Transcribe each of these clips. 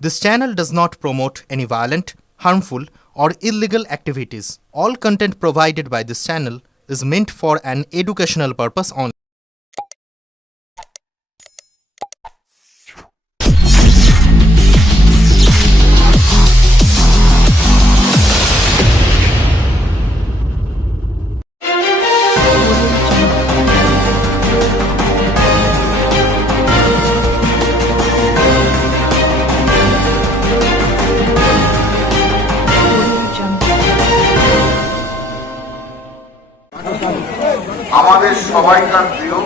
This channel does not promote any violent, harmful, or illegal activities. All content provided by this channel is meant for an educational purpose only. আমাদের সবাইকার প্রিয়,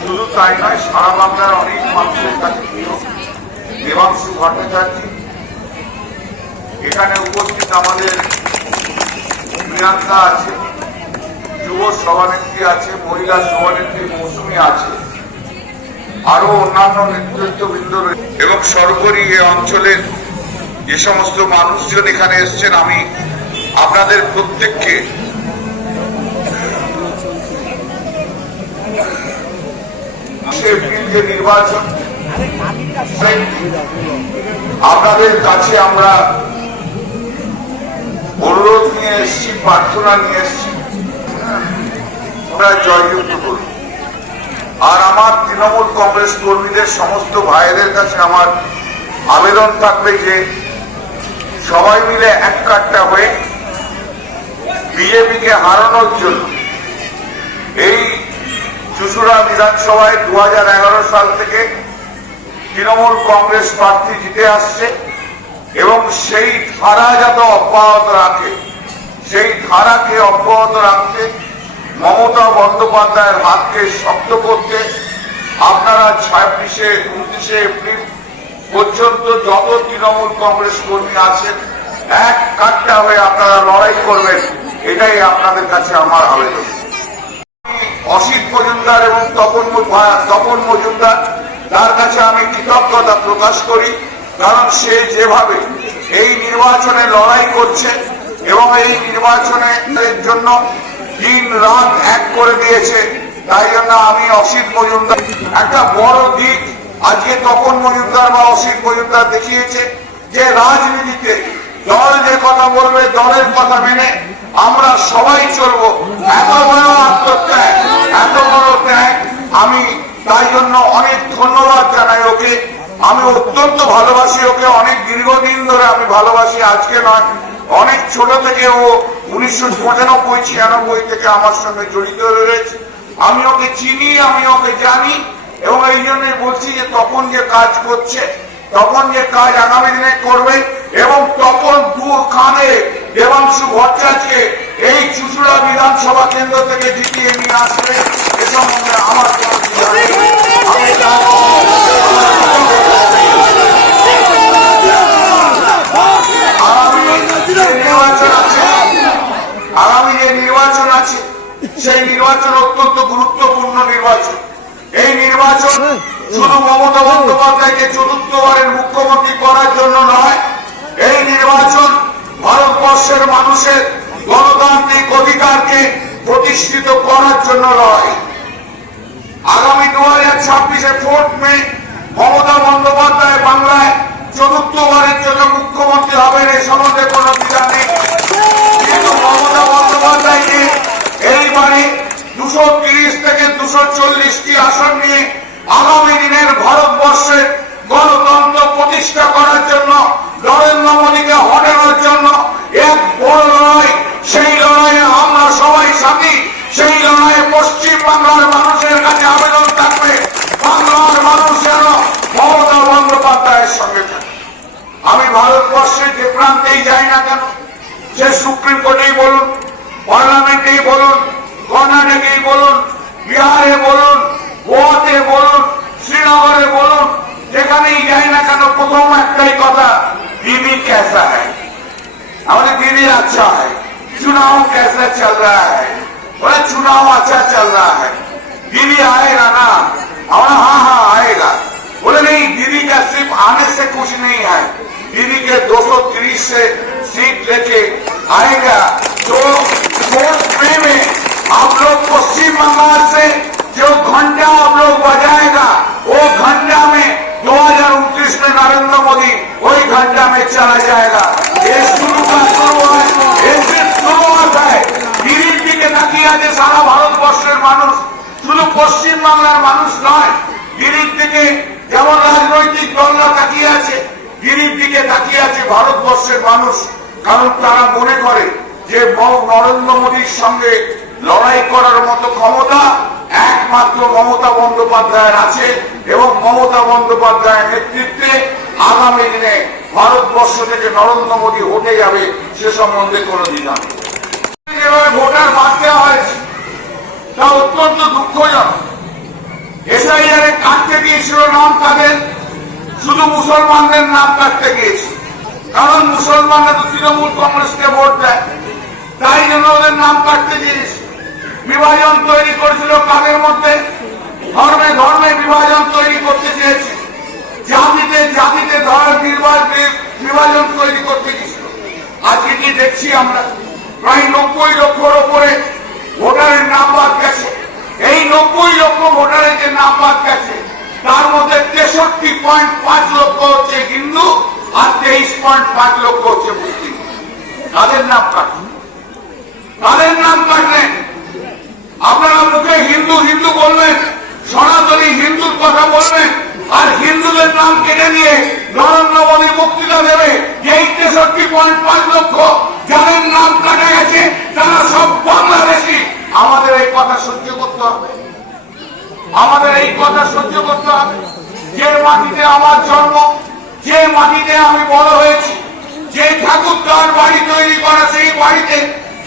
শুধু তাই নয়, সারা বাংলার অনেক মানুষের কাছে প্রিয় দেবাংশু ভট্টাচার্য। এখানে উপস্থিত আমাদের প্রিয়াঙ্কা আছে, যুব সভানেত্রী আছে, মহিলা সভানেত্রী মৌসুমী আছে, আরো অন্যান্য নেতৃত্ববৃন্দ রয়েছে এবং সর্বোপরি এই অঞ্চলের যে সমস্ত মানুষজন এখানে এসছেন, আমি আপনাদের প্রত্যেককে এপ্রিল যে নির্বাচন, আপনাদের কাছে আমরা অনুরোধ নিয়ে এসছি, প্রার্থনা নিয়ে এসছি, আমরা জয়যুক্ত করি। আর আমার তৃণমূল কংগ্রেস কর্মীদের সমস্ত ভাইদের কাছে আমার আবেদন থাকবে যে সবাই মিলে এক কাট্টা হয়ে বিজেপিকে হারানোর জন্য এই চুঁচুড়া বিধানসভায় 2011 সাল থেকে তৃণমূল কংগ্রেস প্রার্থী জিতে আসছে এবং সেই ধারা যাতে অব্যাহত রাখে, সেই ধারাকে অব্যাহত রাখতে মমতা বন্দ্যোপাধ্যায়ের হাতকে শক্ত করতে আপনারা 26-29 এপ্রিল পর্যন্ত যত তৃণমূল কংগ্রেস কর্মী আছেন এক কাট্টা হয়ে আপনারা লড়াই করবেন, এটাই আপনাদের কাছে আমার আবেদন। অসিত মজুমদার এবং তপন মজুমদার, তার কাছে আমি কৃতজ্ঞতা প্রকাশ করি, কারণ সে যেভাবে এই নির্বাচনে লড়াই করছে এবং এই নির্বাচনের জন্য দিন রাত এক করে দিয়েছে, তাই জন্য আমি অসিত মজুমদার একটা বড় দিক আজকে তপন মজুমদার বা অসিত মজুমদার দেখিয়েছে যে রাজনীতিতে দল যে কথা বলবে দলের কথা মেনে আমরা সবাই চলবো। এত বড় আত্মত্যাগ, এত বড় ত্যাগ, আমি তাই জন্য অনেক ধন্যবাদ জানাই ওকে। আমি অত্যন্ত ভালোবাসি ওকে, অনেক দীর্ঘদিন ধরে আমি ভালোবাসি, আজকে নয়, অনেক ছোট থেকে ও 1995-96 থেকে আমার সঙ্গে জড়িত রয়েছে। আমি ওকে চিনি, আমি ওকে জানি এবং এই জন্যই বলছি যে তখন যে কাজ করছে, তখন যে কাজ আগামী দিনে করবে এবং তখন দু কানে দেবাংশু ভট্টাচার্যকে এই চুঁচুড়া বিধানসভা কেন্দ্র থেকে জিতিয়ে নিয়ে আসবে, এ সম্বন্ধে আমার আগামী যে নির্বাচন আছে সেই নির্বাচন অত্যন্ত গুরুত্বপূর্ণ নির্বাচন। এই নির্বাচন শুধু মমতা বন্দ্যোপাধ্যায়কে চতুর্থবারের মুখ্যমন্ত্রী করার জন্য নয়, এই নির্বাচন ভারতবর্ষের মানুষের গণতান্ত্রিক অধিকারকে প্রতিষ্ঠিত করার জন্য নয়। আগামী 2026-এ 4 মে মমতা বন্দ্যোপাধ্যায় বাংলায় চতুর্থবারের জন্য মুখ্যমন্ত্রী হবেন, এই সম্বন্ধে কোন বিধান নেই। কিন্তু মমতা বন্দ্যোপাধ্যায়কে এইবারে 230 থেকে 240টি আসন নিয়ে আগামী দিনের ভারতবর্ষের গণতন্ত্র প্রতিষ্ঠা করার জন্য, নরেন্দ্র মোদীকে হটানোর জন্য এক বড় লড়াই। সেই লড়াইয়ে আমরা সবাই সাথী, সেই লড়াইয়ে পশ্চিম বাংলার মানুষের কাছে আবেদন থাকবে বাংলার মানুষ যেন মমতা বন্দ্যোপাধ্যায়ের সঙ্গে থাকে। আমি ভারতবর্ষের যে প্রান্তেই যাই না কেন, সে সুপ্রিম কোর্টেই বলুন, পার্লামেন্টেই বলুন, কর্ণাটকেই বলুন, বিহারে বলুন, গোয়াতে বলুন, শ্রীনগরে বলুন, যেখানেই যাই না কেন প্রথম একটাই কথা, दीदी कैसा है, हमारे दीदी अच्छा है, चुनाव कैसा चल रहा है, बोले चुनाव अच्छा चल रहा है, दीदी आएगा ना, हमारा हाँ हाँ आएगा। बोले नहीं, दीदी का सिर्फ आने से कुछ नहीं है, दीदी के 230 से सीट लेके आएगा। तो 4 मई में आप लोग पश्चिम बंगाल से जो घंटा आप लोग बजाएगा, वो घंटा में 2029 जिसमें नरेंद्र मोदी वही घंटा में चला जाएगा। ये शुरू का शुरुआत, ये सिर्फ शुरुआत है। गिरिर दिके ताकिए আছে সারা ভারতবর্ষের মানুষ, শুধু পশ্চিম বাংলার মানুষ নয়। गिरिर দিকে যেমন রাজনৈতিক দলরা তাকিয়ে আছে, गिरिर দিকে তাকিয়ে আছে ভারতবর্ষের মানুষ। কারণ তারা মনে করে যে নরেন্দ্র মোদীর সঙ্গে লড়াই করার মতো ক্ষমতা একমাত্র মমতা বন্দ্যোপাধ্যায়ের আছে এবং মমতা বন্দ্যোপাধ্যায়ের নেতৃত্বে আগামী দিনে ভারতবর্ষ থেকে নরেন্দ্র মোদী হতে যাবে সে সম্বন্ধে কোনো দ্বিধা নেই। যেভাবে ভোটার বাদ দেওয়া হয়েছে তা অত্যন্ত দুঃখজনক। এসআইআর কাটতে গিয়েছিল নাম তাদের, শুধু মুসলমানদের নাম কাটতে গিয়েছে। কারণ মুসলমানরা তো তৃণমূল কংগ্রেসকে ভোট দেয়, তাই জন্য ওদের নাম কাটতে গিয়েছে। বিভাজন তৈরি করেছিল কাদের মধ্যে? ধর্মে ধর্মে বিভাজন তৈরি করতে চেয়েছে, জাতিতে জাতিতে বিভাজন তৈরি করতে গেছিল। আজকে কি দেখছি আমরা? প্রায় 90 লক্ষর ওপরে ভোটারের নাম বাদ গেছে। এই 90 লক্ষ ভোটারের যে নাম বাদ গেছে তার মধ্যে 63.5 লক্ষ হচ্ছে হিন্দু আর 23.5 লক্ষ হচ্ছে মুসলিম। তাদের নাম কাটলেন, তাদের নাম কাটলেন। আপনারা মুখে হিন্দু হিন্দু বলবেন, সনাতনী হিন্দুর কথা বলবেন, আর হিন্দুদের নাম কেটে নিয়ে নরেন্দ্র মোদী বক্তৃতা দেবে যে 63.5 লক্ষ যাদের নাম কাটা গেছে তারা সব বাংলাদেশি। আমাদের এই কথা সহ্য করতে হবে, আমাদের এই কথা সহ্য করতে হবে। যে মাটিতে আমার জন্ম, যে মাটিতে আমি বড় হয়েছি, যে ঠাকুরদার বাড়ি তৈরি করা, সেই বাড়িতে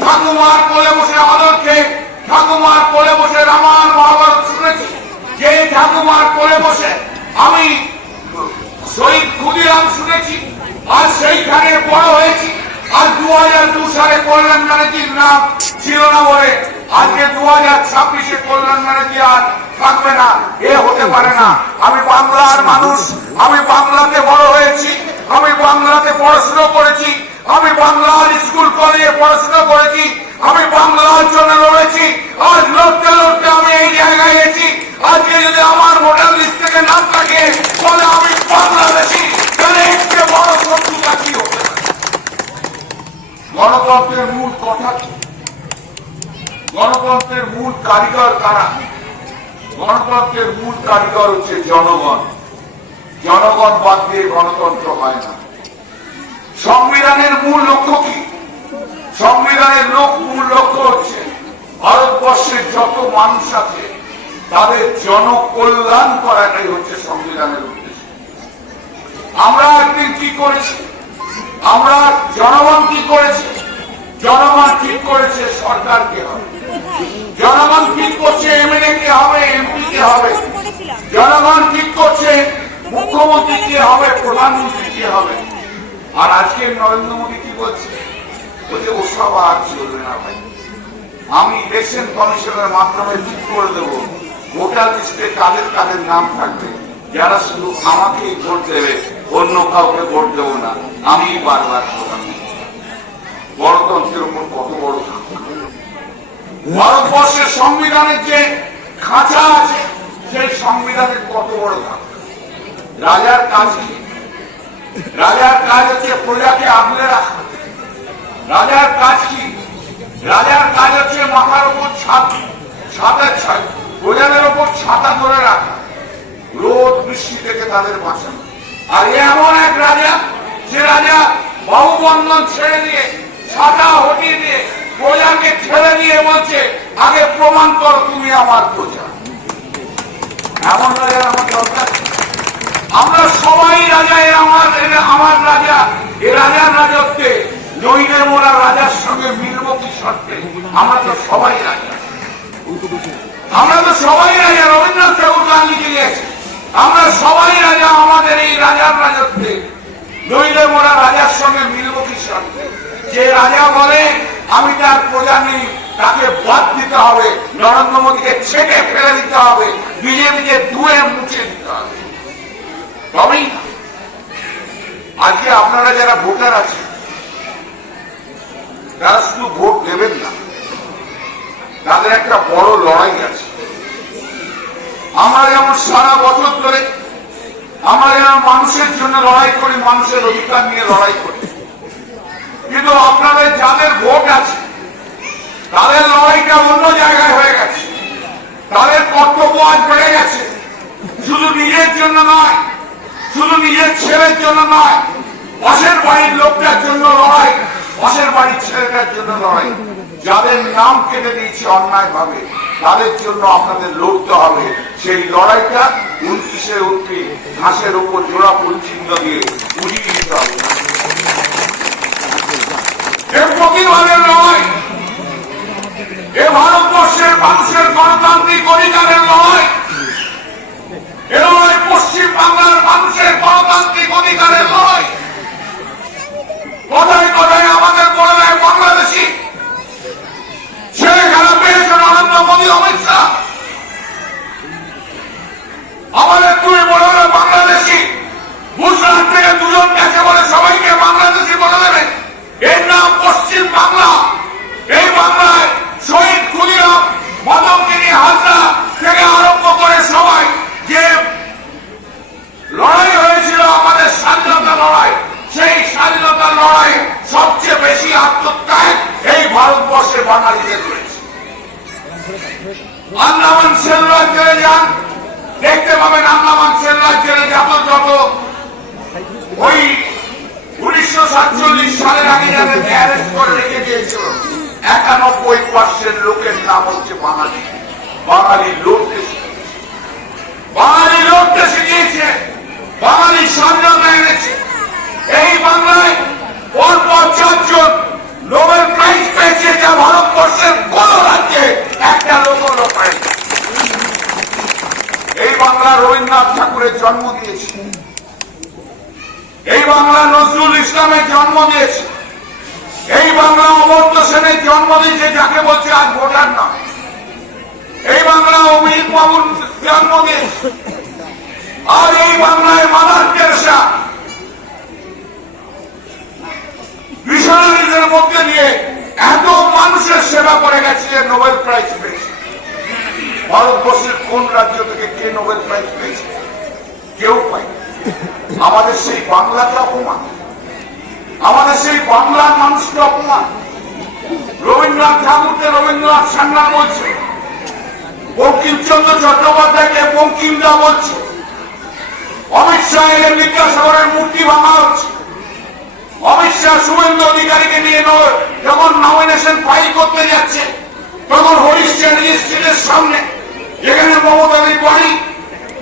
ঠাকুমার কোলে বসে আদর খেয়ে ঠাকুমার কোলে বসে রামায়ণ মহাভারত শুনেছি, যে ঠাকুমার কোলে বসে আমি শহীদ ক্ষুদিরাম শুনেছি, আর সেইখানে বড় হয়েছি। আর 2002 সালে কল্যাণ ব্যানার্জির নাম ছিল না বলে আজকে 2026-এ কল্যাণ ব্যানার্জি আর থাকবে না, এ হতে পারে না। আমি বাংলার মানুষ, আমি বাংলাতে বড় হয়েছি, আমি বাংলাতে পড়াশোনা করেছি, আমি বাংলার স্কুল কলেজে পড়াশোনা করেছি, আমি বাংলার জন্য লড়েছি। আজ লড়তে লড়তে আমি এই জায়গায় এসেছি। আজকে যদি আমার ভোটার লিস্ট থেকে নাম থাকে তাহলে আমি বাংলাদেশি, তাহলে একটু বড় শত্রুতা কি হতে পারে? গণতন্ত্রের মূল কথা কি? গণতন্ত্রের মূল কারিগর কারা? গণতন্ত্রের মূল কারিগর হচ্ছে জনগণ। জনগণ বাদ দিয়ে গণতন্ত্র হয় না। সংবিধানের মূল লক্ষ্য কি? সংবিধানের মূল লক্ষ্য হচ্ছে ভারতবর্ষের যত মানুষ আছে তাদের জনকল্যাণ করাটাই হচ্ছে সংবিধানের উদ্দেশ্য। আমরা একদিন কি করেছি? আমরা জনগণ কি করেছে? জনগণ ঠিক করেছে সরকার কে হবে, জনগণ ঠিক করছে এমএলএ কে হবে, এমপি কে হবে, জনগণ ঠিক করছে মুখ্যমন্ত্রী কে হবে, প্রধানমন্ত্রী কে হবে। আর আজকে নরেন্দ্র মোদী কি বলছে? বলছে ওসব আর চলবে না ভাই, আমি ইলেকশন কমিশনের মাধ্যমে ঠিক করে দেবো ভোটার লিস্টে কাদের কাদের নাম থাকবে, যারা শুধু আমাকেই ভোট দেবে, অন্য কাউকে ভোট দেবো না, আমি বারবার প্রধানমন্ত্রী। গণতন্ত্রের উপর কত বড় ভারতবর্ষের সংবিধানের যে খাঁচা আছে সেই সংবিধানের কত বড় ধাপ। রাজার কাজ কি? রাজার কাজ হচ্ছে প্রজাকে আগলে রাখা। রাজার কাজ কি? রাজার কাজ হচ্ছে মাথার উপর ছাতা, প্রজাদের উপর ছাতা ধরে রাখা, রোদ বৃষ্টি থেকে তাদের বাঁচানো। আর এমন এক রাজা, যে রাজা বাহুবন্ধন ছেড়ে দিয়ে, ছাতা হটিয়ে দিয়ে প্রজাকে ছেড়ে দিয়ে বলছে আগে প্রমাণ করো তুমি আমার প্রজা। এমন রাজার আমার দরকার। আমরা সবাই রাজা, আমার রাজা। এ রাজার রাজত্বে নইলে মোরা রাজার সঙ্গে মিলবো কি শর্তে? আমরা তো সবাই রাজা, আমরা তো সবাই রাজা। রবীন্দ্রনাথ ঠাকুর গান লিখে গেছে আমরা সবাই রাজা আমাদের এই রাজার রাজত্বে, নইলে মোরা রাজার সঙ্গে মিলবো কি শর্তে? যে রাজা বলে আমি তার প্রজা নেই, তাকে বাদ দিতে হবে, নরেন্দ্র মোদীকে ছেটে ফেলে দিতে হবে, বিজেপিকে ধুয়ে মুছে দিতে হবে, তবেই না। আজকে আপনারা যারা ভোটার আছেন তারা শুধু ভোট দেবেন না, তাদের একটা বড় লড়াই আছে। আমরা যেমন সারা বছর ধরে আমরা যেন মানুষের জন্য লড়াই করি, মানুষের অধিকার নিয়ে লড়াই করি। কিন্তু আপনাদের যাদের ভোট আছে তাদের লড়াইটা অন্য জায়গায় হয়ে গেছে, তাদের কর্তব্য আজ বেড়ে গেছে। শুধু নিজের জন্য নয়, শুধু নিজের ছেলের জন্য নয়, পাশের বাড়ির লোকটার জন্য লড়াই, পাশের বাড়ির ছেলেটার জন্য লড়াই। যাদের নাম কেটে দিয়েছে অন্যায় ভাবে তাদের জন্য আপনাদের লড়তে হবে। সেই লড়াইটা 29শে এপ্রিল ঘাসের উপর জোড়া ফুল চিহ্ন দিয়ে বুঝিয়ে দিতে হবে। প্রতিবাদের লড়াই, এ ভারতবর্ষের মানুষের গণতান্ত্রিক অধিকারের লড়াই, এ লড়াই পশ্চিম বাংলার মানুষের গণতান্ত্রিক অধিকারের লড়াই। কথায় কথায় আমাদের বলে দেয় বাংলাদেশি, ছেলে খেলা পেয়েছে নরেন্দ্র মোদী, অমিত শাহ। আমাদের তুই বলে দেবে বাংলাদেশি, গুজরাট থেকে দুজন গেছে বলে সবাইকে বাংলাদেশি বলে দেবে। এর নাম পশ্চিম বাংলা। এই বাংলায় শহীদ ক্ষুদিরাম, মাধবগিরি, হাজরা থেকে আরম্ভ করে সবাই যে লড়াই হয়েছিল আমাদের স্বাধীনতা লড়াই, সেই স্বাধীনতা লড়াই সবচেয়ে বেশি আত্মত্যাগ এই ভারতবর্ষে বাঙালিদের রয়েছে। আন্দামান সেলুলার জেলে যান, দেখতে পাবেন আন্দামান সেলুলার জেলে যত ওই 1947 সালের আগে যাদের অ্যারেস্ট করে রেখে দিয়েছিল 91% লোকের নাম হচ্ছে বাঙালি। বাঙালি লড়তে শিখেছে, বাঙালি লড়তে শিখিয়েছে, বাঙালি স্বাধীনতা এনেছে। এই বাংলায় পরপর 4 জন নোবেল প্রাইজ পেয়েছে, যা ভারতবর্ষের কোন রাজ্যে একটা লোক পায়নি। এই বাংলা রবীন্দ্রনাথ ঠাকুরের জন্ম দিয়েছে, এই বাংলা নজরুল ইসলামের জন্ম দিয়েছে, এই বাংলা অমর্ত্য সেনের জন্ম দিয়েছে, যাকে বলছে আজ ভোটার না। এই বাংলা অমিত বাবুর জন্ম দিয়েছে। আর এই বাংলায় মাদার তেরেসা মিশনারিদের মধ্যে দিয়ে এত মানুষের সেবা করে গেছে যে নোবেল প্রাইজ পেয়েছে। ভারতবর্ষের কোন রাজ্য থেকে কে নোবেল প্রাইজ পেয়েছে? কেউ পায়নি। আমাদের সেই বাংলাকে অপমান, আমাদের সেই বাংলার মানুষকে অপমান। রবীন্দ্রনাথ ঠাকুরকে রবীন্দ্রনাথ সান্যাল বলছে, বঙ্কিমচন্দ্র চট্টোপাধ্যায়কে বঙ্কিমদা বলছে, অমিত শাহ বিদ্যাসাগরের মূর্তি ভাঙা হচ্ছে। অমিত শাহ শুভেন্দু অধিকারীকে নিয়ে যখন নমিনেশন ফাইল করতে যাচ্ছে, তখন হরিশ রেজিস্ট্রির সামনে যেখানে মমতাদের বাড়ি,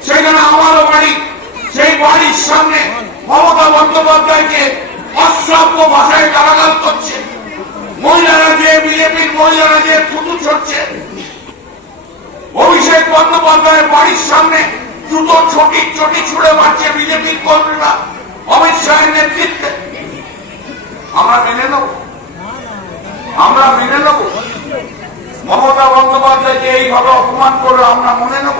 সেখানে আমারও বাড়ি, সেই বাড়ির সামনে মমতা বন্দ্যোপাধ্যায়কে অশ্রাব্য ভাষায় গালাগাল করছে। মহিলারা যে বিজেপির মহিলারা যে থুতু ছড়ছে। অভিষেক বন্দ্যোপাধ্যায়ের বাড়ির সামনে জুতো চটি ছুড়ে মারছে বিজেপির কর্মীরা অমিত শাহের নেতৃত্বে। আমরা মেনে নেব, আমরা মেনে নেব মমতা বন্দ্যোপাধ্যায়কে এইভাবে অপমান করে আমরা মনে নেব?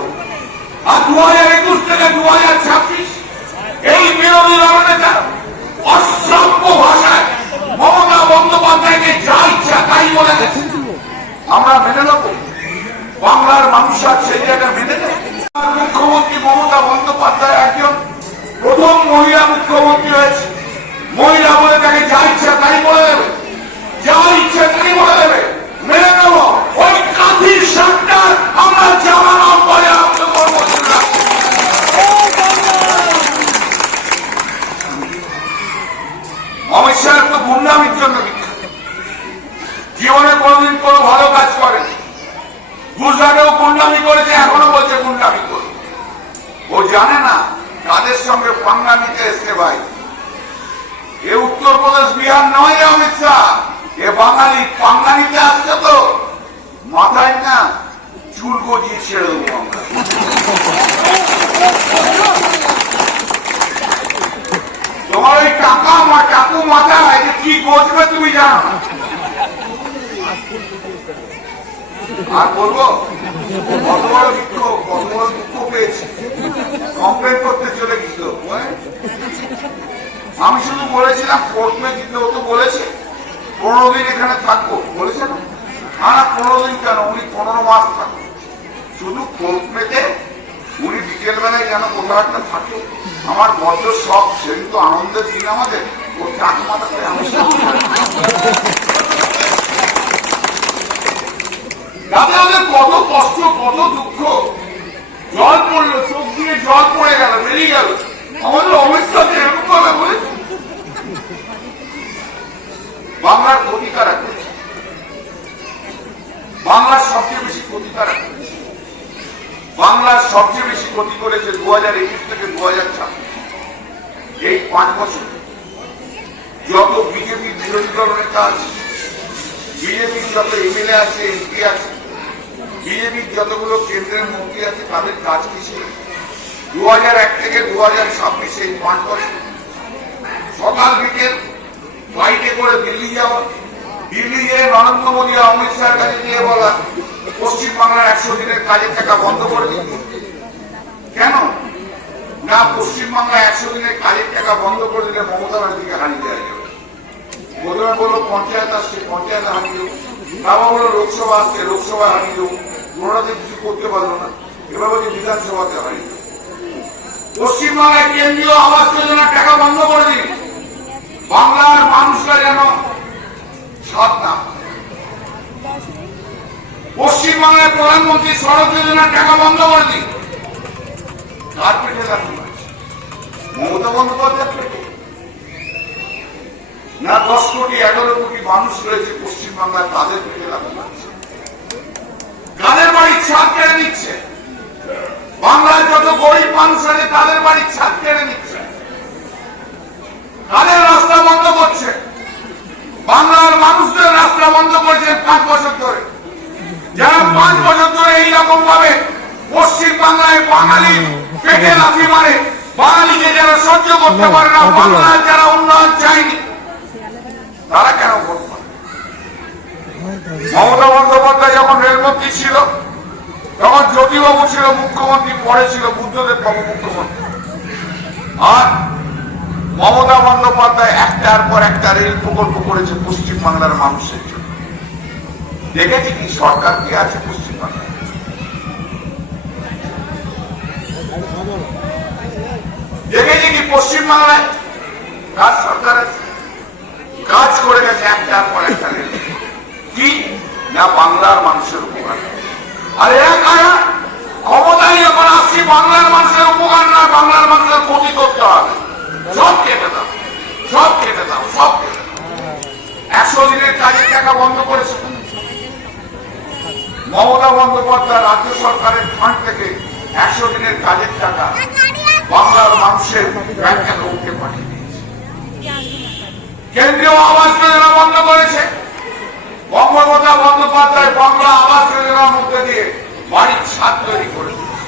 আর 2021 থেকে 2026 এই বিরোধী দলনেতা অশ্রাব্য ভাষায় মমতা বন্দ্যোপাধ্যায়কে যা ইচ্ছা তাই বলে গেছে। আমরা মেনে নেব? বাংলার মানুষ আর সেই জায়গায় মেনে নেব? মুখ্যমন্ত্রী মমতা বন্দ্যোপাধ্যায় একজন প্রথম মহিলা মুখ্যমন্ত্রী হয়েছে। মহিলা বলে তাকে যা ইচ্ছা তাই বলে দেবে, যা ইচ্ছা তাই বলে দেবে, মেনে নেব? ওই কাঁথির শার্টটা আমরা জানানোর পরে আমরা করবো না। অমিত শাহ তো গুন্ডামির জন্য বিখ্যাত, জীবনে কোনদিন কোনো ভালো কাজ করেনি। গুজরাটেও গুন্ডামি করেছে, এখনো বলছে গুন্ডামি করবে। ও জানে না কাদের সঙ্গে পাঙ্গা নিতে এসছে। ভাই, এ উত্তরপ্রদেশ বিহার নয় অমিত শাহ, এ বাঙালি পাঙ্গা নিতে আসছে। তো মাথায় না চুল গজিয়ে ছেড়ে দেবো আমরা। তোমার ওই টাকু মাথায় কি গজবে তুমি জানো না। আর বলবো কত বড় দুঃখ পেয়েছি, কমপ্লেন করতে চলে গেছিল। আমি শুধু বলেছিলাম কোর্ট মে জিতলে, ও তো বলেছে 15 দিন এখানে থাকবো বলেছে না। আর 15 দিন কেন, উনি 15 মাস থাকবো। শুধু কোর্ট মেতে উনি বিকেল বেলায় যেন কোথাও একটা থাকে। আমার বদ্ধ সব সেদিন তো আনন্দের দিন আমাদের, ও টাক মাথাতে আমাদের কত কষ্ট, কত দুঃখ, জল পড়লো, চোখ দিয়ে জল পড়ে গেল, বেরিয়ে গেল। আমাদের অবস্থা এরকম ভাবে বলে বাংলার ক্ষতি কারা করেছে? বাংলার সবচেয়ে বেশি ক্ষতি কারা করেছে? বাংলার সবচেয়ে বেশি ক্ষতি করেছে 2021 থেকে 2026 এই 5 বছর যত বিজেপির বিরোধী দল নেতা আছে, বিজেপির যত এমএলএ আছে, এমপি আছে, বিজেপির যতগুলো কেন্দ্রের মন্ত্রী আছে, তাদের কাজ কি ছিল? 2001 থেকে 2026 এই 5 বছর সকাল বিকেল ফ্লাইটে করে দিল্লি যাওয়া, দিল্লি গিয়ে নরেন্দ্র মোদী অমিত শাহের কাছে গিয়ে বলা পশ্চিমবাংলার 100 দিনের কাজের টাকা বন্ধ করে দিন। কেন না? পশ্চিমবাংলা 100 দিনের কাজের টাকা বন্ধ করে দিলে মমতা ব্যানার্জিকে হারিয়ে দেওয়া যাবে। প্রথমে বললো পঞ্চায়েত আসছে, পঞ্চায়েত হারিয়ে দেবো। তারপর বললো লোকসভা আসছে, লোকসভা হারিয়ে দেবো। কোনোটাতে কিছু করতে পারলো না। এবার বলছে বিধানসভাতে হারিয়ে দেবো। পশ্চিমবাংলায় কেন্দ্রীয় আবাস যোজনার টাকা বন্ধ করে দিন, বাংলার মানুষরা যেন ছাদ না। পশ্চিমবাংলায় প্রধানমন্ত্রী সড়ক যোজনার টাকা বন্ধ করে দিন। কার পেটে লাথি মারছে? মমতা বন্দ্যোপাধ্যায়ের পেটে না? 10 কোটি 11 কোটি মানুষ রয়েছে পশ্চিমবাংলায়, তাদের পেটে লাথি মারছে। কাদের বাড়ির ছাদ কেড়ে নিচ্ছে? বাংলার যত গরিব মানুষ আছে তাদের বাড়ির ছাদ কেড়ে নিচ্ছে। কাদের রাস্তা বন্ধ করছে? বাংলার মানুষদের রাস্তা বন্ধ করছে 5 বছর ধরে। যারা 5 বছর ধরে এইরকম ভাবে পশ্চিম বাংলায় বাঙালি পেটে লাথি মারে, বাঙালিকে যারা সহ্য করতে পারে না, বাংলার যারা উন্নয়ন চায়নি, তারা কেন ভোট করে? মমতা বন্দ্যোপাধ্যায় যখন রেলমন্ত্রী ছিল তখন জ্যোতিবাবু ছিল মুখ্যমন্ত্রী, পরে ছিল বুদ্ধদেব বাবু মুখ্যমন্ত্রী। আর মমতা বন্দ্যোপাধ্যায় একটার পর একটা রেল প্রকল্প করেছে পশ্চিমবাংলার মানুষের জন্য। দেখেছি কি সরকার কি আছে পশ্চিমবাংলায়? দেখেছি কি পশ্চিমবাংলায় কাজ সরকার আছে? কাজ করে গেছে একটার পর একটা রেল। কি না বাংলার মানুষের উপকার। আর এরা কারা? ক্ষমতায় যখন আসছি বাংলার মানুষের উপকার না, বাংলার মানুষের ক্ষতি করতে হবে। সব কেটে দাও, সব কেটে দাও, সব কেটে দাও। 100 দিনের কাজের টাকা বন্ধ করেছে মমতা বন্দ্যোপাধ্যায়। রাজ্য সরকারের ফান্ড থেকে 100 দিনের কাজের টাকা বাংলার মানুষের ব্যাংক অ্যাকাউন্টে পাঠিয়ে দিয়েছে। কেন্দ্রীয় আবাস যোজনা বন্ধ করেছে মমতা বন্দ্যোপাধ্যায়। বাংলা আবাস যোজনার মধ্যে দিয়ে বাড়ির ছাদ তৈরি করে দিয়েছে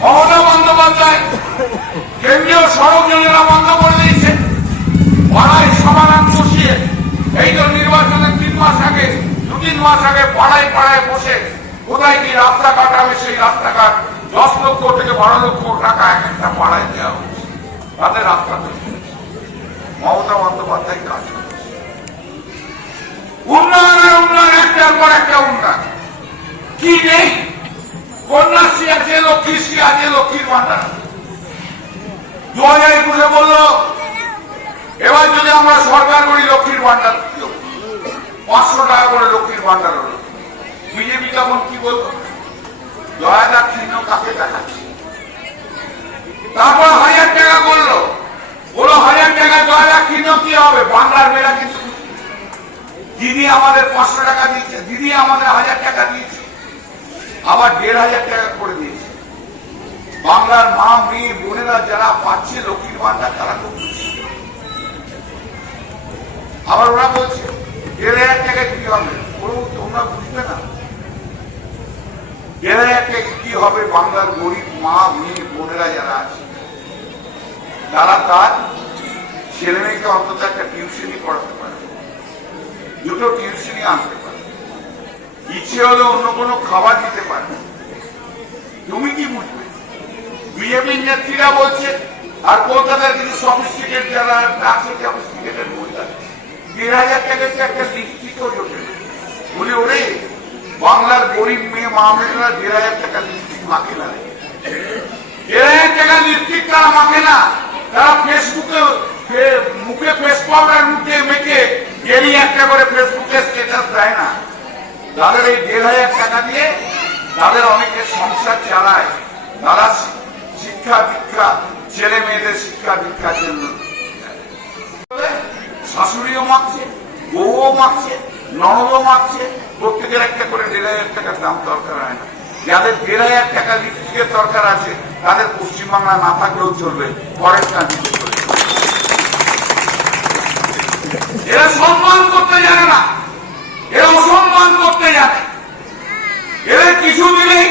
মমতা বন্দ্যোপাধ্যায়। কেন্দ্রীয় সড়ক যোজনা বন্ধ করে দিয়েছে। পাড়ায় সমাধান বসিয়ে এই তো নির্বাচনের 3 মাস আগে, 2-3 মাস আগে পাড়ায় পাড়ায় বসে কোথায় কি রাস্তাঘাট হবে সেই রাস্তাঘাট 10 লক্ষ থেকে 12 লক্ষ টাকা এক একটা পাড়ায় দেওয়া হচ্ছে। তাদের রাস্তা তৈরি হয়েছে। মমতা বন্দ্যোপাধ্যায় কাজ করছে। উন্নয়নের উন্নয়ন, একটার পর একটা উন্নয়ন। কি নেই? কন্যাশ্রী আছে, লক্ষ্মীশ্রী আছে, লক্ষ্মীর ভান্ডার। 2021 বললো এবার যদি আমরা সরকার করি লক্ষ্মীর ভান্ডার 500 টাকা করে লক্ষ্মীর ভান্ডার হলো। বিজেপি তখন কি বলতো? দয়াদার চিহ্ন কাকে দেখাচ্ছে? তারপর 1000 টাকা করলো, বলো 1000 টাকা দয়াদার চিহ্ন কি হবে? বাংলার মেয়েরা কিন্তু দিদি আমাদের 500 টাকা দিয়েছে, দিদি আমাদের 1000 টাকা দিয়েছে, আবার 1500 টাকা করে দিয়েছে। বাংলার মা মেয়ে বোনেরা যারা পাচ্ছে লক্ষ্মীর ভান্ডার তারা খুব খুশি। আবার ওরা বলছে 1500 টাকা কি হবে? তোমরা বুঝবে না 1500 টাকা কি হবে। বাংলার গরিব মা মেয়ে বোনেরা যারা আছে তারা তার ছেলে মেয়েকে অন্তত একটা টিউশনই পড়াতে পারে, 2টো টিউশনই আনতে পারে, ইচ্ছে হলে অন্য কোনো খাবার দিতে পারে। তুমি কি বুঝবে? বিজেপির নেত্রীরা বলছে, আর কলকাতার কিছু সফিস্টিকেট যারা আছে, সফিস্টিকেটের মহিলা 1500 টাকাতে একটা লিপস্টিকও জোটে না। বলি ওরে বাংলার গরিব মেয়ে মা মেয়েরা 1,500 টাকা লিপস্টিক মাখে না, 1,500 টাকা লিপস্টিক তারা মাখে না, তারা ফেসবুকে মুখে ফেস পাউডার মুখে মেখে ডেলি একটা করে ফেসবুকে স্ট্যাটাস দেয় না। তাদের এই 1,500 টাকা দিয়ে তাদের অনেকে সংসার চালায়, তারা শিক্ষা দীক্ষা ছেলে মেয়েদের শিক্ষা দীক্ষার জন্য শাশুড়িও মাখছে, বউও মাখছে, ননদও মাখছে, প্রত্যেকের একটা করে 1,500 টাকার দাম দরকার হয় না। যাদের 1,500 টাকা লিপস্টিকের দরকার আছে তাদের পশ্চিমবাংলায় না থাকলেও চলবে, ফরেস্ট কান্ট্রিতে চলবে। এরা সম্মান করতে জানে না, এরা অসম্মান করতে জানে। এরা কিছু দিলেই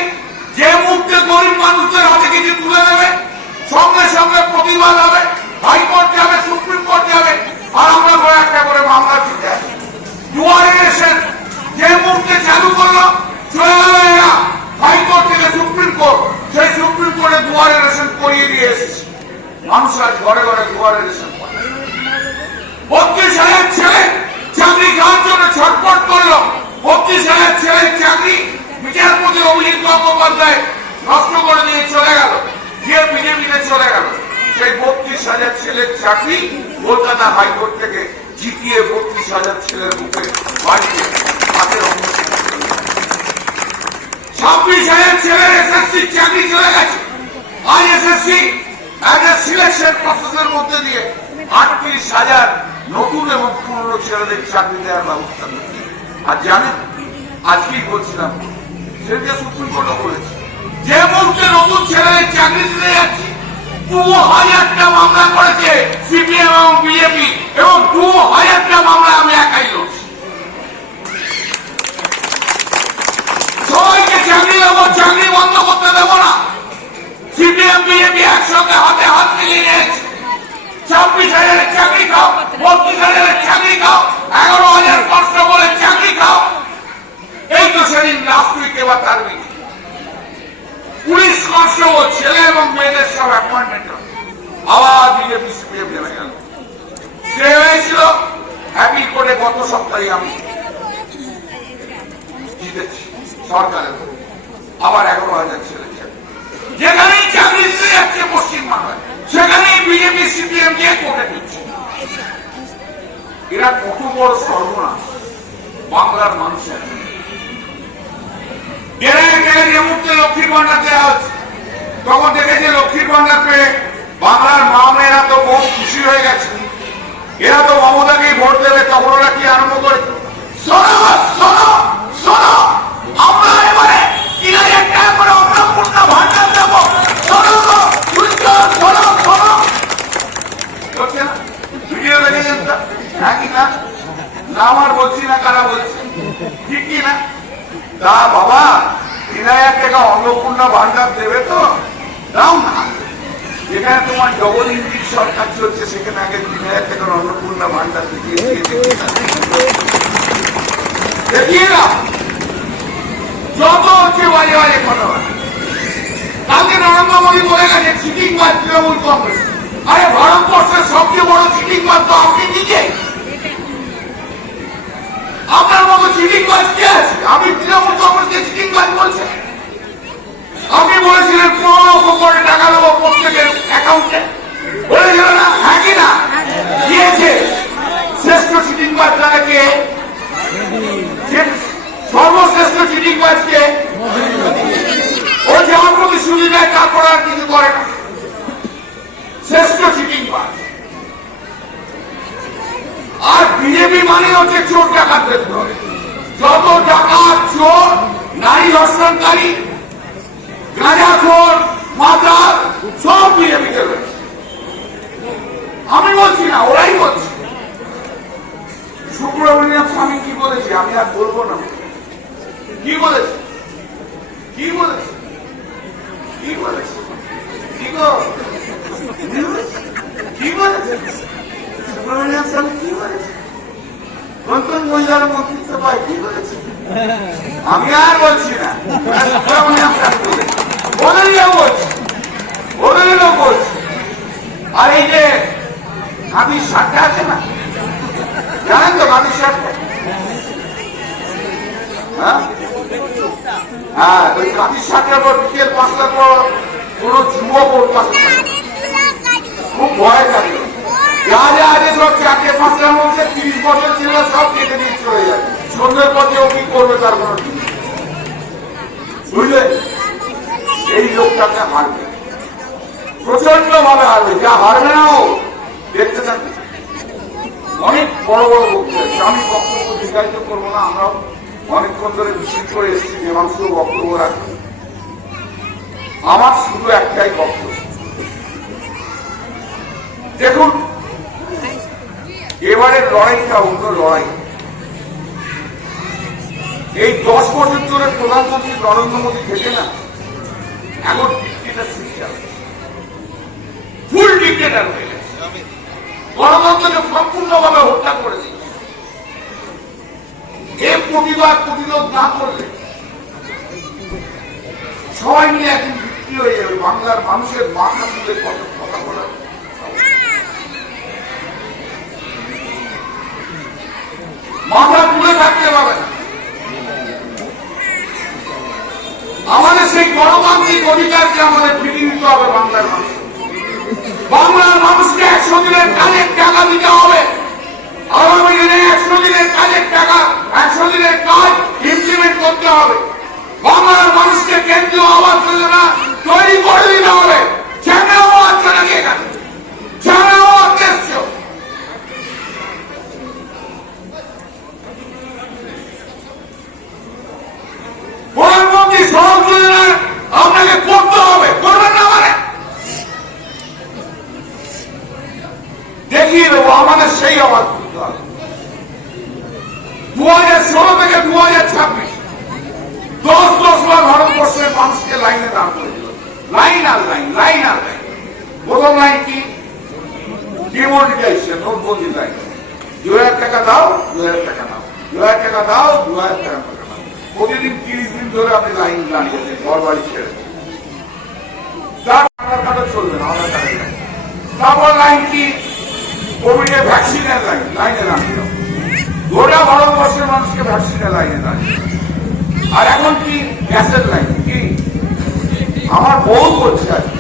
যে মুহূর্তে গরিব মানুষদের হাতে কিছু তুলে দেবে সঙ্গে সঙ্গে প্রতিবাদ হবে, হাইকোর্ট যাবে, সুপ্রিম কোর্ট যাবে, আর আমরা একটা করে মামলা দিতে দুয়ারে এসে যে মুহূর্তে চালু করলো চলে গেল এরা হাইকোর্ট থেকে সুপ্রিম কোর্ট, সেই সুপ্রিম কোর্টে দুয়ারে রেশন করিয়ে দিয়ে এসেছে। মানুষ আজ ঘরে ঘরে দুয়ারে রেশন করে। 32,000 ছেলে চাকরি খাওয়ার জন্য ছটফট করলো, 32,000 ছেলের চাকরি বিচারপতি অভিজিৎ গঙ্গোপাধ্যায় নষ্ট করে দিয়ে চলে গেল, গিয়ে বিজেপিতে চলে গেল। সেই 32,000 ছেলের চাকরি কলকাতা হাইকোর্ট থেকে জিতিয়ে 32,000 ছেলের মুখে বাড়িতে হাতের 26,000 ছেলের এসএসসি চাকরি চলে গেছে। আজ এসএসসি সিলেকশন প্রসেসের মধ্যে দিয়ে 38,000 নতুন এবং পুরনো ছেলেদের চাকরি দেওয়ার ব্যবস্থা করছে। আর জানেন আজকেই বলছিলাম, সেটা সুপ্রিম কোর্টও বলেছে, যে মুহূর্তে নতুন ছেলেদের চাকরি দিতে যাচ্ছে 2,000টা মামলা করেছে সিপিএম এবং বিজেপি, এবং 2,000টা মামলা আমি একাই লড়ছি। সবাইকে চাকরি দেবো, চাকরি বন্ধ করতে দেবো না। সিপিএম বিজেপি একসঙ্গে হাতে হাত মিলিয়ে নিয়েছে। 26,000 চাকরি খাও, 32,000 চাকরি খাও, 11,000 কষ্ট করে চাকরি খাও। এই তো সেদিন লাস্ট উইকে বা তার উইকে পুলিশ কনস্টেবল ছেলে এবং মেয়েদের সব অ্যাপয়েন্টমেন্ট আবার বিজেপি সিপিএম নেমে গেল। সে হয়েছিল অ্যাপিল কোর্টে গত সপ্তাহে আমি জিতেছি সরকারের, আবার 11,000 ছেলে চাকরি। যেখানেই চাকরি দিতে যাচ্ছে পশ্চিমবাংলায় সেখানেই বিজেপি সিপিএম দিয়ে কোর্টে দিচ্ছে। এরা কত বড় সর্বনাশ বাংলার মানুষের। যে মুহূর্তে লক্ষ্মীর ভান্ডার দেওয়া হচ্ছে তখন দেখেছে লক্ষ্মীর ভান্ডার পেয়ে বাংলার মা মেয়েরা তো বহু খুশি হয়ে গেছে, এরা তো মমতাকেই ভোট দেবে। তখন ওরা কি আরম্ভ করে, শোনো শোনো শোনো, আমরা এবারে 3,000 টাকা করে অন্নপূর্ণা ভান্ডার দেবো, শোনো শোনো শোনো। ভিডিও দেখেছেন তো? হ্যাঁ কি না? আমার বলছি না, কারা বলছে, ঠিক কি না? তা বাবা 3,000 টাকা অন্নপূর্ণা ভান্ডার দেবে তো দাও না। যেখানে তোমার ডবল ইঞ্জিন সরকার চলছে সেখানে আগে 3,000 টাকার অন্নপূর্ণা ভান্ডার দেখিয়ে দাও। যত হচ্ছে বাজে বাজে কথা বলে। কালকে নরেন্দ্র মোদী বলে গেছে চিটিংবাজ তৃণমূল কংগ্রেস। আরে ভারতবর্ষের সবচেয়ে বড় চিটিংবাজ তো আপনি নিজে। আপনার মতো চিটিংবাজ কে আছে? আমি তৃণমূল কংগ্রেসকে চিটিংবাজ বলছি। আপনি বলেছিলেন 15 লক্ষ কোটি টাকা দেবো প্রত্যেকের অ্যাকাউন্টে, বলেছিল না? হ্যাঁ কি না? দিয়েছে। শ্রেষ্ঠ চিটিংবাজ তাদেরকে, সর্বশ্রেষ্ঠ চিটিংবাজকে ও যেমন প্রতিশ্রুতি দেয় তারপর আর কিছু করে না। শ্রেষ্ঠ চিটিংবাজ। আর বিজেপি মানে হচ্ছে চোর ডাকাতদের দল। যত ডাকাত, চোর, নারী ধর্ষণকারী, গাঁজাখোর, মাতাল সব বিজেপিতে রয়েছে। আমি বলছি না, ওরাই বলছে। সুব্রমণিয়াম স্বামী কি বলেছে আমি আর বলবো না। কি বলেছে? কি বলেছে? কি বলেছে? কি গো? কি বলেছে সুব্রমণিয়াম স্বামী? কি বলেছে? নতুন মহিলার মন্ত্রিত্ব পায় কি বলেছে? আমি আর বলছি না, সুব্রমণিয়াম স্বামী বলেছে। বলেও বলছি, বলেও বলছি। আর এই যে গান্ধীর সাথে আছে না, জানেন তো গান্ধীর সাথে? হ্যাঁ, হ্যাঁ, ওই কাঁচির সাথে বিকেল 5টার পর কোন যুবক ওর পাশে খুব ভয় থাকে। আগে সব 4টে-5টার মধ্যে 30 বছর ছিল সব কেটে দিয়ে চলে যায়। সন্ধ্যের পর কেউ কি করবে তার কোনো ঠিক নেই। বুঝলেন, এই লোকটাকে হারবে, প্রচন্ড ভাবে হারবে। যা হারবে না ও দেখতে থাকবে। অনেক বড় বড় বক্তব্য, আমি বক্তব্য দীর্ঘায়িত করবো না। আমরাও অনেকক্ষণ ধরে বিশেষ করে এসেছি, দেবাংশ বক্তব্য রাখবে। আমার শুধু একটাই বক্তব্য, দেখুন এবারের লড়াইটা অন্য লড়াই। এই 10 বছর ধরে প্রধানমন্ত্রী নরেন্দ্র মোদী থেকে না এখন ডিক্টেটরশিপ চালাচ্ছে, ফুল ডিক্টেটর হয়ে গেছে। গণতন্ত্রকে সম্পূর্ণভাবে হত্যা করে দিচ্ছে। এর প্রতিবাদ প্রতিরোধ না করলে সবাই মিলে একদিন বিক্রি হয়ে যাবে। বাংলার মানুষের মাথা তুলে কত কথা বলার, মাথা তুলে থাকতে পারবে না। আমাদের সেই গণতান্ত্রিক অধিকারকে আমাদের ফিরিয়ে নিতে হবে বাংলার মানুষ। বাংলার মানুষকে 100 দিনের কাজের টাকা দিতে হবে। আগামী দিনে 100 দিনের কাজের টাকা, 100 দিনের কাজ ইমপ্লিমেন্ট করতে হবে। বাংলার মানুষকে কেন্দ্রীয় আবাস যোজনা তৈরি করে দিতে হবে। চ্যানেল আছে নাকি এখানে? চ্যানেল দেখছ, প্রধানমন্ত্রী সড়ক যোজনা আপনাকে করতে হবে, করবেন না মানে দেখিয়ে দেবো। আমাদের সেই আওয়াজ করতে হবে। 2016 থেকে 2026 10 লাখ ভারতবর্ষের মানুষকে লাইনে দাঁড় করে দিল। লাইন আর লাইন, লাইন আর লাইন। প্রথম লাইন কি? ডিমনিটাইজেশন, নোটবন্দি লাইন। 2000 টাকা দাও, 2000 টাকা দাও, 2000 টাকা দাও, 2000 টাকা দাও। প্রতিদিন 30 দিন ধরে আপনি লাইন দাঁড়িয়েছেন ঘর বাড়ি ছেড়ে। তার আধার কার্ডে চলবে না, আধার কার্ডে লাইন। তারপর লাইন কি? কোভিডের ভ্যাকসিনের লাইন, লাইনে দাঁড়িয়ে গোটা ভারতবর্ষের মানুষকে ভ্যাকসিনের লাইনে দাঁড়িয়ে। আর এখন কি? গ্যাসের লাইন। কি আমার বউ বলছে আজকে,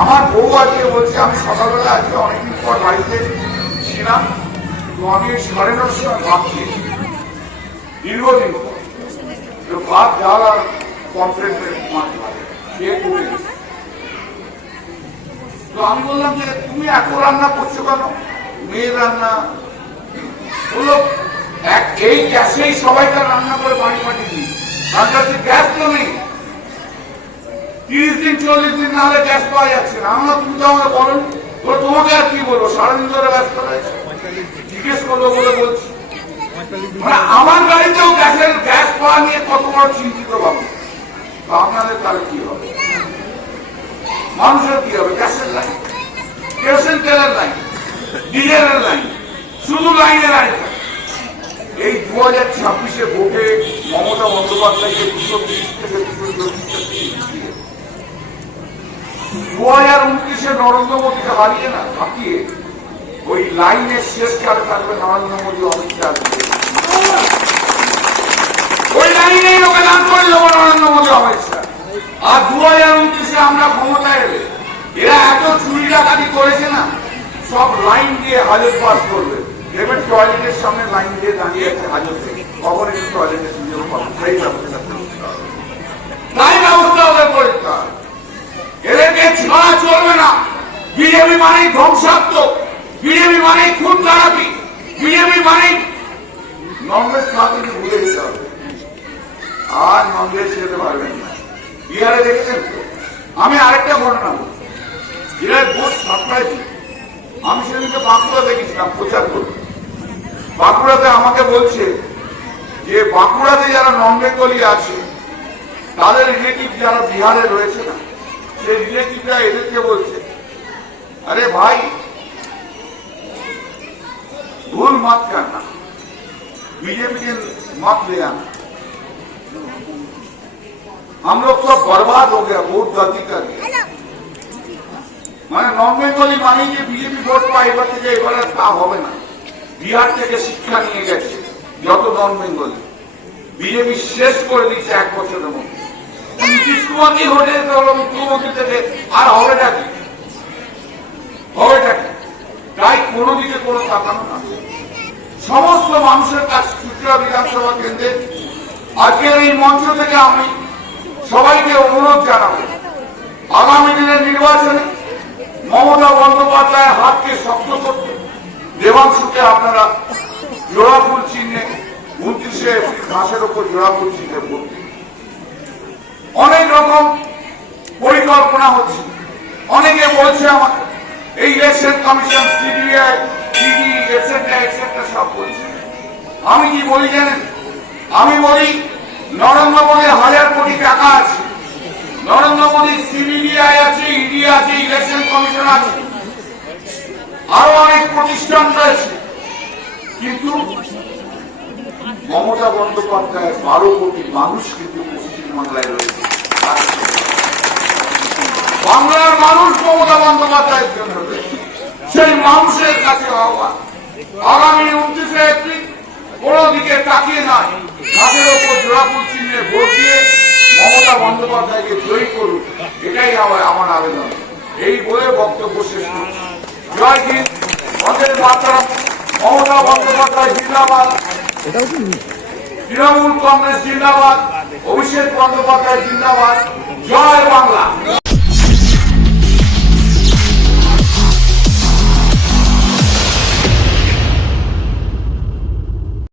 আমার বউ আজকে বলছে, আমি সকালবেলা আজকে অনেকদিন পর বাড়িতে ছিলাম, তো আমি 9:30টার সময় ভাত খেয়েছি, দীর্ঘদিন পর। ভাত ডাল আর কমপ্লেন্টের মাছ খেয়ে কমে গেছে। তো আমি বললাম যে তুমি এত রান্না করছো কেন? মেয়ে রান্না বললো, এই গ্যাসেই সবাইকে রান্না করে পানি পাঠিয়ে দিই, তার কাছে গ্যাস তো নেই। 30 দিন 40 দিন না হলে গ্যাস পাওয়া যাচ্ছে না। আমরা, তুমি তো আমাকে বলেন, তোমাকে আর কি বলবো, সারাদিন ধরে ব্যস্ত রয়েছে, জিজ্ঞেস করবো বলে বলছি। মানে আমার গাড়িতেও গ্যাস পাওয়া নিয়ে কত বড় চিন্তিত বাবু। আপনাদের তাহলে কি হবে? মানুষের কি হবে? গ্যাসের লাইন, কেরোসিন তেলের লাইন, ডিজেলের লাইন, শুধু লাইনে লাইন। এই 2026-এ ভোটে মমতা বন্দ্যোপাধ্যায়কে 220 থেকে 2029-এ নরেন্দ্র মোদীকে হারিয়ে না হাঁপিয়ে ওই লাইনের শেষ কালে থাকবে নরেন্দ্র মোদী, অমিত শাহ। ওই লাইনেই ওকে দান করে দেবো নরেন্দ্র মোদী, অমিত শাহ। আর 2029-এ আমরা ক্ষমতায় এলে এরা এত চুরি ডাকাতি করেছে না, সব লাইন দিয়ে হাজত পাস করবে। দেখবেন টয়লেটের সামনে লাইন দিয়ে দাঁড়িয়ে আছে হাজতে, কখন একটু টয়লেটের সুযোগ পাবে, সেই ব্যবস্থা তাই ব্যবস্থা ওদের করতে হবে। এদেরকে ছাড়া চলবে না। বিজেপি মানেই ধ্বংসাত্মক, বিজেপি মানেই খুন খারাপি, বিজেপি মানেই ননভেজ খাওয়াতে ভুলে যেতে হবে। আর ননভেজ খেতে পারবেন না। বিহারে দেখেছেন তো? আমি আরেকটা ঘটনা বলছি, বিহারের বহুত সারপ্রাইজ। আমি সেদিনকে বাঁকুড়া দেখেছিলাম প্রচার করতে। বাঁকুড়াতে আমাকে বলছে যে বাঁকুড়াতে যারা নন বেঙ্গলি আছে তাদের রিলেটিভ যারা বিহারে রয়েছে না, সেই রিলেটিভরা এদেরকে বলছে, अरे भाई भूल मत करना, बीजेपी के मत ले आना, हम लोग सब बर्बाद हो गया, बहुत गलती कर गया। মানে নন বেঙ্গলি মানে যে বিজেপি ভোট পায় এবার থেকে এবারে তা হবে না। বিহার থেকে শিক্ষা নিয়ে গেছে যত নন বেঙ্গলি, বিজেপি শেষ করে দিচ্ছে 1 বছরের মধ্যে। নীতিশ কুমারই হয়ে যেতে হলো মুখ্যমন্ত্রী থেকে, আর হবেটা কি? তাই কোনো দিকে কোনো তাকানো না। সমস্ত মানুষের কাছে চুচুড়া বিধানসভা কেন্দ্রে আজকের এই মঞ্চ থেকে আমি সবাইকে অনুরোধ জানাবো, আগামী দিনের নির্বাচনে মমতা বন্দ্যোপাধ্যায়ের হাতকে শক্ত করতে দেবাংশুকে আপনারা জোড়াফুল চিহ্নে 29শে এপ্রিল ঘাসের ওপর জোড়াফুল চিহ্নে ভোট দিন। অনেক রকম পরিকল্পনা হচ্ছে, অনেকে বলছে আমাকে এই election commission, CBI, ED, etcetera সব বলছে। আমি কি বলি জানেন? আমি বলি নরেন্দ্র মোদীর 1000 কোটি টাকা আছে, নরেন্দ্র মোদীর সিবিআই আছে, ইডি আছে, ইলেকশন কমিশন আছে, আরো অনেক প্রতিষ্ঠান রয়েছে, কিন্তু মমতা বন্দ্যোপাধ্যায়ের 12 কোটি মানুষ কিন্তু পশ্চিমবাংলায় রয়েছে। বাংলার মানুষ মমতা বন্দ্যোপাধ্যায়ের জন্য রয়েছে। সেই মানুষের কাছে আহ্বান, আগামী 29শে এপ্রিল কোন দিকে তাকিয়ে নয়, ঘাসের ওপর জোড়াফুল চিহ্নে ভোট দিয়ে মমতা বন্দ্যোপাধ্যায়কে জয়ী করুন, এটাই আমার আবেদন। এই বলে বক্তব্য শেষ করছি। জয় হিন্দ, বন্দে মাতরম। মমতা বন্দ্যোপাধ্যায় জিন্দাবাদ, তৃণমূল কংগ্রেস জিন্দাবাদ, অভিষেক বন্দ্যোপাধ্যায় জিন্দাবাদ। জয়